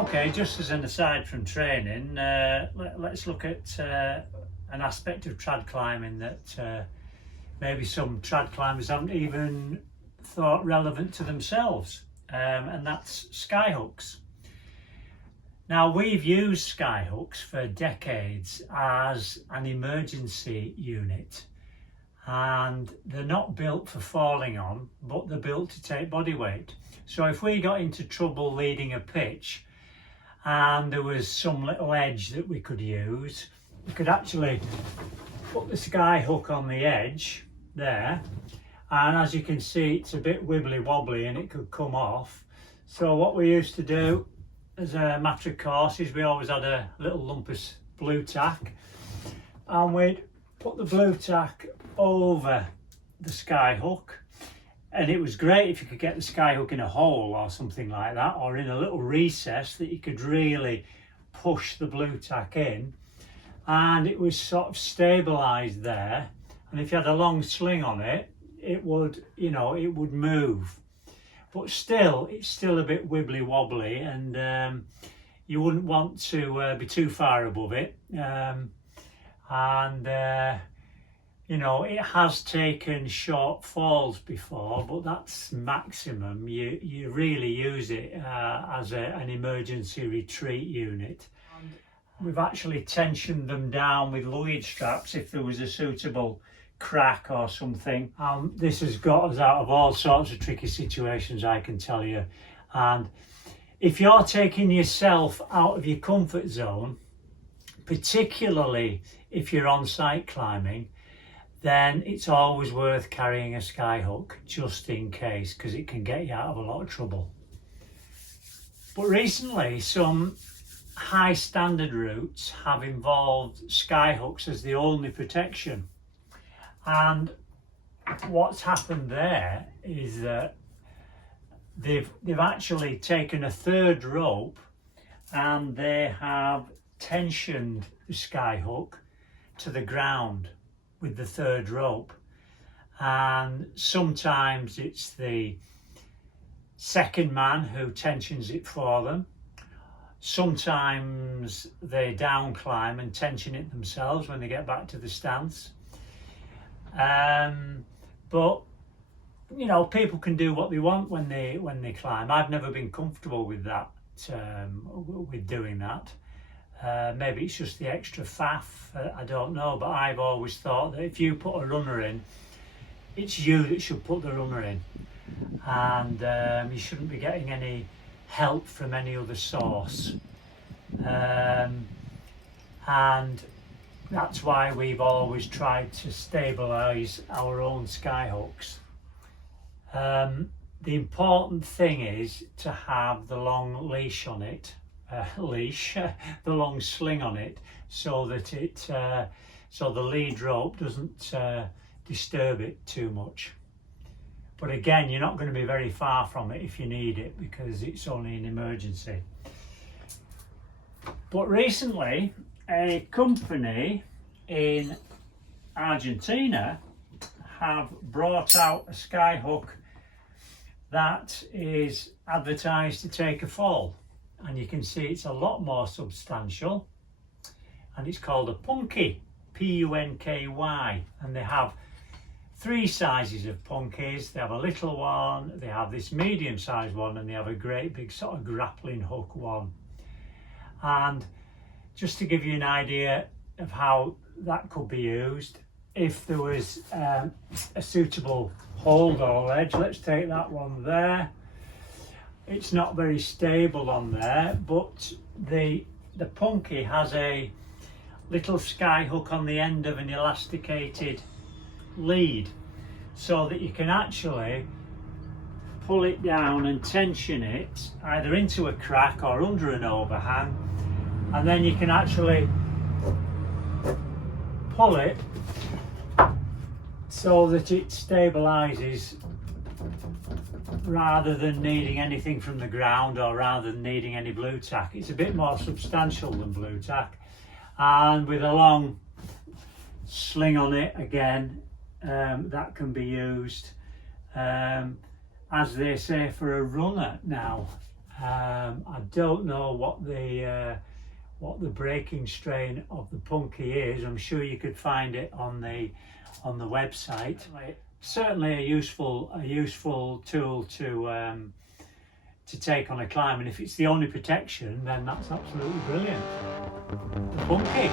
Okay, just as an aside from training, let's look at an aspect of trad climbing that maybe some trad climbers haven't even thought relevant to themselves, and that's skyhooks. Now, we've used skyhooks for decades as an emergency unit, and they're not built for falling on, but they're built to take body weight. So if we got into trouble leading a pitch and there was some little edge that we could use, we could actually put the skyhook on the edge there, and as you can see, it's a bit wibbly wobbly and it could come off. So what we used to do as a matter of course is we always had a little lump of blue tack, and we'd put the blue tack over the skyhook. And it was great if you could get the skyhook in a hole or something like that, or in a little recess that you could really push the blue tack in, and it was sort of stabilised there. And if you had a long sling on it, it would, you know, it would move. But still, it's still a bit wibbly wobbly, and you wouldn't want to be too far above it. You know, it has taken short falls before, but that's maximum. You really use it as an emergency retreat unit. We've actually tensioned them down with luggage straps if there was a suitable crack or something. This has got us out of all sorts of tricky situations, I can tell you. And if you're taking yourself out of your comfort zone, particularly if you're on site climbing, then it's always worth carrying a skyhook just in case, because it can get you out of a lot of trouble. But recently, some high standard routes have involved skyhooks as the only protection. And what's happened there is that they've actually taken a third rope and they have tensioned the skyhook to the ground with the third rope, and sometimes it's the second man who tensions it for them. Sometimes they down climb and tension it themselves when they get back to the stance. But you know, people can do what they want when they climb. I've never been comfortable with that, with doing that. Maybe it's just the extra faff, I don't know, but I've always thought that if you put a runner in, it's you that should put the runner in, and you shouldn't be getting any help from any other source. And that's why we've always tried to stabilise our own skyhooks. The important thing is to have the long leash on it, the long sling on it, so that so the lead rope doesn't disturb it too much. But again, you're not going to be very far from it if you need it, because it's only an emergency. But recently, a company in Argentina have brought out a skyhook that is advertised to take a fall, and you can see it's a lot more substantial, and it's called a Punky, P-U-N-K-Y, and they have three sizes of punkies. They have a little one, they have this medium sized one, and they have a great big sort of grappling hook one. And just to give you an idea of how that could be used, if there was a suitable hold or ledge, let's take that one there. It's not very stable on there, but the Punky has a little sky hook on the end of an elasticated lead, so that you can actually pull it down and tension it either into a crack or under an overhang, and then you can actually pull it so that it stabilises rather than needing anything from the ground, or rather than needing any blue tack. It's a bit more substantial than blue tack, and with a long sling on it again, that can be used as they say for a runner. Now I don't know what the breaking strain of the Punky is. I'm sure you could find it on the website. Certainly a useful tool to take on a climb, and if it's the only protection, then that's absolutely brilliant. The Punky.